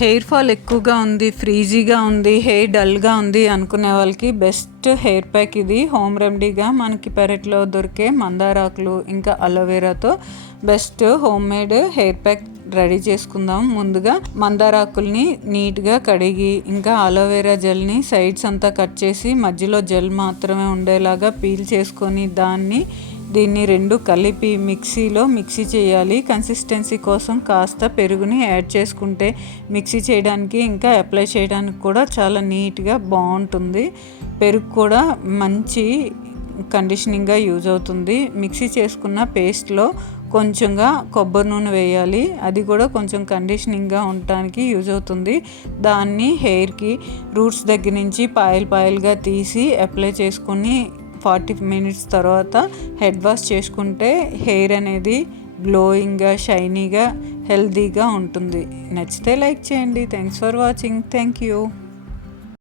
Hair fall ఎక్కువగా ఉంది, ఫ్రీజీగా ఉంది, హెయిర్ డల్గా ఉంది అనుకునే వాళ్ళకి బెస్ట్ హెయిర్ ప్యాక్ ఇది. హోమ్ రెమెడీగా మనకి పెరట్లో దొరికే మందారాకులు ఇంకా అలోవెరాతో best home made hair pack ready చేసుకుందాం. ముందుగా మందారాకుల్ని నీట్గా కడిగి ఇంకా అలోవెరా జెల్ని సైడ్స్ అంతా కట్ చేసి మధ్యలో జెల్ మాత్రమే ఉండేలాగా పీల్ చేసుకొని దీన్ని రెండు కలిపి మిక్సీ చేయాలి. కన్సిస్టెన్సీ కోసం కాస్త పెరుగుని యాడ్ చేసుకుంటే మిక్సీ చేయడానికి ఇంకా అప్లై చేయడానికి కూడా చాలా నీట్గా బాగుంటుంది. పెరుగు కూడా మంచి కండిషనింగ్గా యూజ్ అవుతుంది. మిక్సీ చేసుకున్న పేస్ట్లో కొంచెంగా కొబ్బరి నూనె వేయాలి, అది కూడా కొంచెం కండిషనింగ్గా ఉండటానికి యూజ్ అవుతుంది. దాన్ని హెయిర్కి రూట్స్ దగ్గర నుంచి పాయలుగా తీసి అప్లై చేసుకొని 40 minutes తర్వాత హెడ్ వాష్ చేసుకుంటే హెయిర్ అనేది గ్లోయింగ్గా, షైనీగా, హెల్తీగా ఉంటుంది. నచ్చితే లైక్ చేయండి. Thanks for watching. Thank you.